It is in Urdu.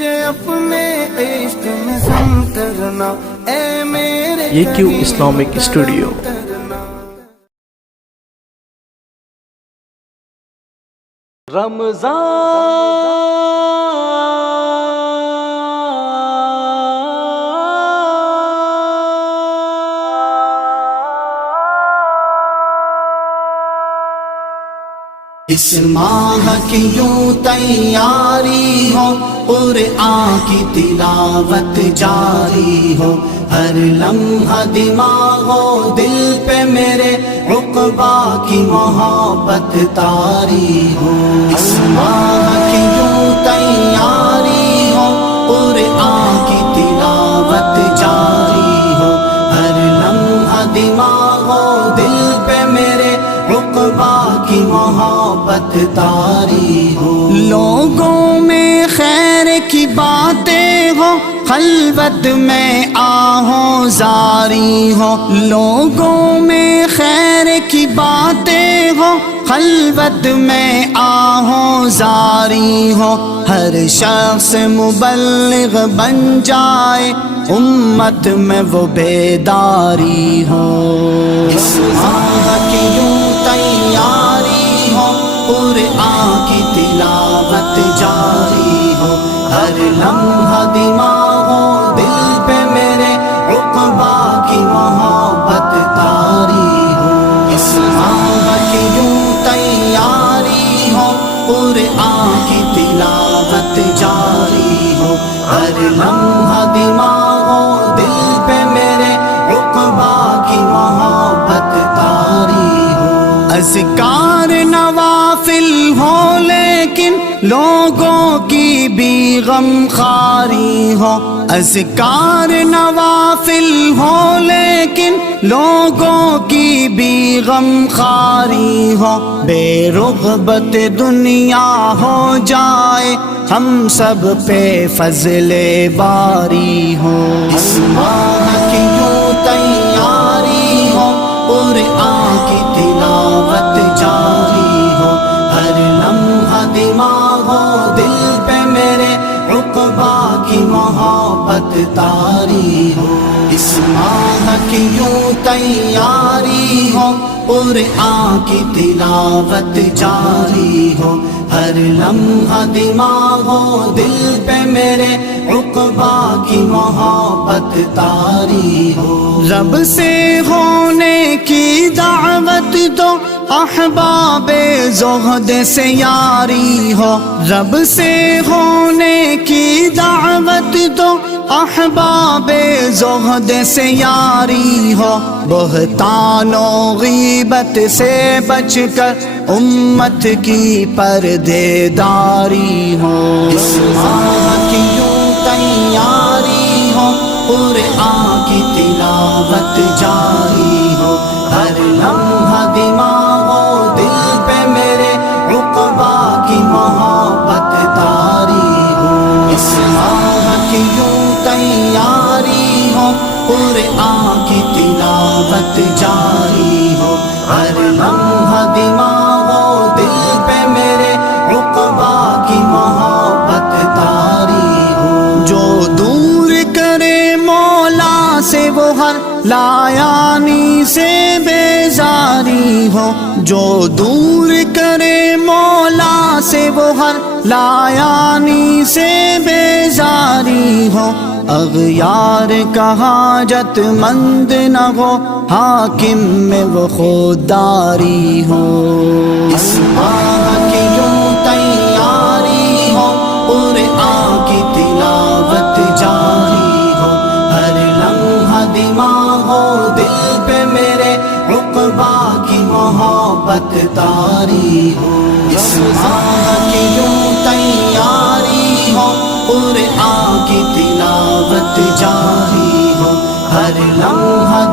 مجھے اپنے عشق میں سم کرنا اے میرے یہ کیوں اسلامک اسٹوڈیو۔ اس ماہ کی یوں تیاری ہو، قرآن کی تلاوت جاری ہو، ہر لمحہ دماغ و دل پہ میرے عقبہ کی محبت طاری ہو۔ اس ماہ کی یوں تیاری ہو، قرآن کی تلاوت جاری ہو، ہر لمحہ دماغ و دل پہ میرے عقبہ کی محبت طاری ہو۔ لوگوں میں خیر کی باتیں ہو، خلوت میں آہو زاری ہو، لوگوں میں خیر کی باتیں ہو، خلوت میں آہو زاری ہو، ہر شخص مبلغ بن جائے، امت میں وہ بیداری ہو۔ اس ماہ کی یوں تیاری ہو، قرآن کی تلاوت جاری ہو، ہر لمحہ دماغ و دل پہ میرے عقبہ کی محبت طاری ہو۔ اس ماہ کی یوں تیاری ہو، قرآن کی تلاوت جاری ہو، ہر لمحہ دماغ و دل پہ میرے عقبہ کی محبت طاری ہو۔ اذکار نوافل ہو لیکن لوگوں کی بھی غم خواری ہو، اذکار نوافل ہو لیکن لوگوں کی بھی غم خواری ہو، بے رغبت دنیا ہو جائے، ہم سب پہ فضل باری ہو۔ اس ماہ کی یوں تیاری ہو، قرآن کی تلاوت جاری ہو، ہر لمحہ دماغ و دل پہ میرے عقبہ کی محبت طاری ہو۔ اس ماہ کی یوں تیاری ہو، قرآن کی تلاوت جاری ہو، ہر لمحہ دماغ و دل پہ میرے عقبہ کی محبت طاری ہو۔ رب سے ہونے کی دعوت دو، احباب زہد سے یاری ہو، رب سے ہونے کی دعوت دو، احباب زہد سے یاری ہو، بہتان و غیبت سے بچ کر امت کی پردے داری ہو۔ اس ماہ کی یوں تیاری ہو، قرآن کی تلاوت جاری ہو، ہر لمحہ دماغ و دل پہ میرے عقبہ کی محبت طاری ہو۔ اس ماہ کی یوں تیاری ہو، قرآن کی تلاوت جاری ہو، ہر لمحہ دماغ و دل پہ میرے عقبہ کی محبت طاری ہو۔ جو دور کرے مولا سے وہ ہر لایانی سے بیزاری ہو، جو دور کرے مولا سے وہ ہر لایانی سے بیزاری ہو، اغیار کا حاجت مند نہ ہو، حاکم میں وہ خودداری ہو۔ اس ماہ کی یوں تیاری ہو، قرآن کی تلاوت جاری ہو، ہر لمحہ دماغ و دل پہ میرے عقبہ کی محبت طاری ہو۔ اس ماہ کی یوں تیاری ہو، قرآن کی تلاوت جاری ہو، ہر لمحہ